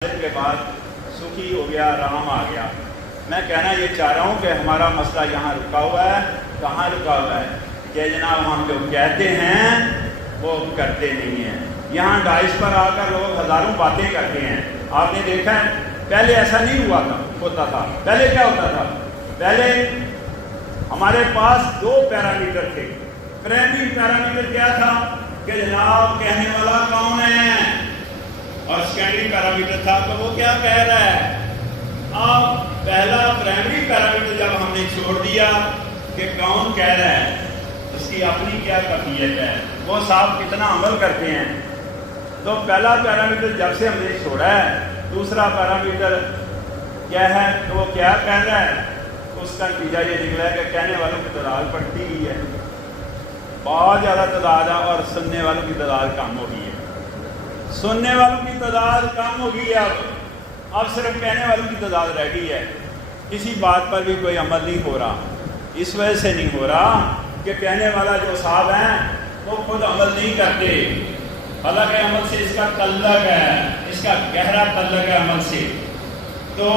کے بعد سخی ہو گیا، رام آ گیا۔ میں کہنا یہ چاہ رہا ہوں کہ ہمارا مسئلہ یہاں رکا ہوا ہے۔ کہاں رکا ہوا ہے کہ جناب ہم جو کہتے ہیں وہ کرتے نہیں ہیں۔ یہاں ڈائس پر آ کر لوگ ہزاروں باتیں کرتے ہیں۔ آپ نے دیکھا ہے پہلے ایسا نہیں ہوتا تھا۔ پہلے کیا ہوتا تھا؟ پہلے ہمارے پاس دو پیرامیٹر تھے۔ پرائمری پیرامیٹر کیا تھا کہ جناب کہنے والا کون ہے، اور سیکنڈری پیرامیٹر تھا تو وہ کیا کہہ رہا ہے۔ اب پہلا پرائمری پیرامیٹر جب ہم نے چھوڑ دیا کہ کون کہہ رہا ہے، اس کی اپنی کیا کیفیت ہے، وہ صاحب کتنا عمل کرتے ہیں، تو پہلا پیرامیٹر جب سے ہم نے چھوڑا ہے، دوسرا پیرامیٹر کیا ہے تو وہ کیا کہہ رہا ہے، اس کا نتیجہ یہ نکلا ہے کہ کہنے والوں کی تعداد بڑھتی ہی ہے، بہت زیادہ تعداد ہے، اور سننے والوں کی تعداد کم ہو گئی ہے۔ سننے والوں کی تعداد کم ہو گئی ہے، اب صرف کہنے والوں کی تعداد رہ گئی ہے۔ کسی بات پر بھی کوئی عمل نہیں ہو رہا، اس وجہ سے نہیں ہو رہا کہ کہنے والا جو صاحب ہیں وہ خود عمل نہیں کرتے، حالانکہ عمل سے اس کا تعلق ہے، اس کا گہرا تعلق ہے عمل سے۔ تو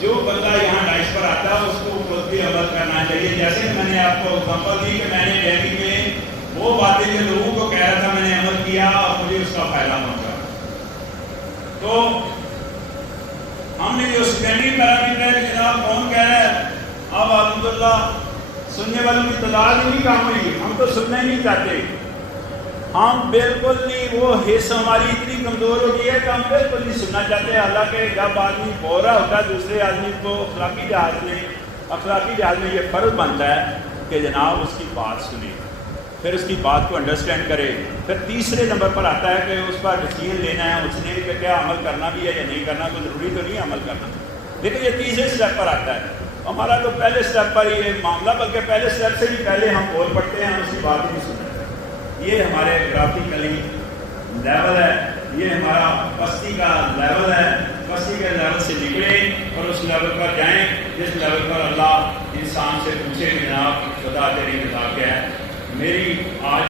جو بندہ یہاں ڈائس پر آتا ہے اس کو خود بھی عمل کرنا چاہیے۔ جیسے کہ میں نے آپ کو ایگزامپل دی کہ میں نے ڈیلی میں وہ باتیں جو لوگوں کو کہہ رہا تھا میں نے عمل کیا اور مجھے اس کا فائدہ پہنچا۔ تو ہم نے جو سیکنڈری پیرامیٹر ہے جناب کون کہہ رہا ہے، اب الحمدللہ سننے والوں کی تعداد ہی نہیں کم ہوئی، ہم تو سننا نہیں چاہتے، ہم بالکل نہیں، وہ حص ہماری اتنی کمزور ہو گئی ہے کہ ہم بالکل نہیں سننا چاہتے۔ حالانکہ جب آدمی بول رہا ہوتا ہے دوسرے آدمی کو اخلاقی لحاظ میں یہ فرض بنتا ہے کہ جناب اس کی بات سنیں، پھر اس کی بات کو انڈرسٹینڈ کرے۔ پھر تیسرے نمبر پر آتا ہے کہ اس پر ڈیسیژن لینا ہے، اس نے کہ کیا عمل کرنا بھی ہے یا نہیں کرنا، تو ضروری تو نہیں عمل کرنا، لیکن یہ تیسرے اسٹیپ پر آتا ہے۔ ہمارا تو پہلے اسٹیپ پر یہ معاملہ، بلکہ پہلے اسٹیپ سے بھی پہلے ہم بول پڑتے ہیں، ہم اس کی بات ہی نہیں سنتے۔ یہ ہمارے گرافیکلی لیول ہے، یہ ہمارا پستی کا لیول ہے۔ پستی کے لیول سے نکلیں اور اس لیول پر جائیں جس لیول پر اللہ انسان سے پوچھے کہ جناب خدا تیری رضا کیا ہے۔ میری آج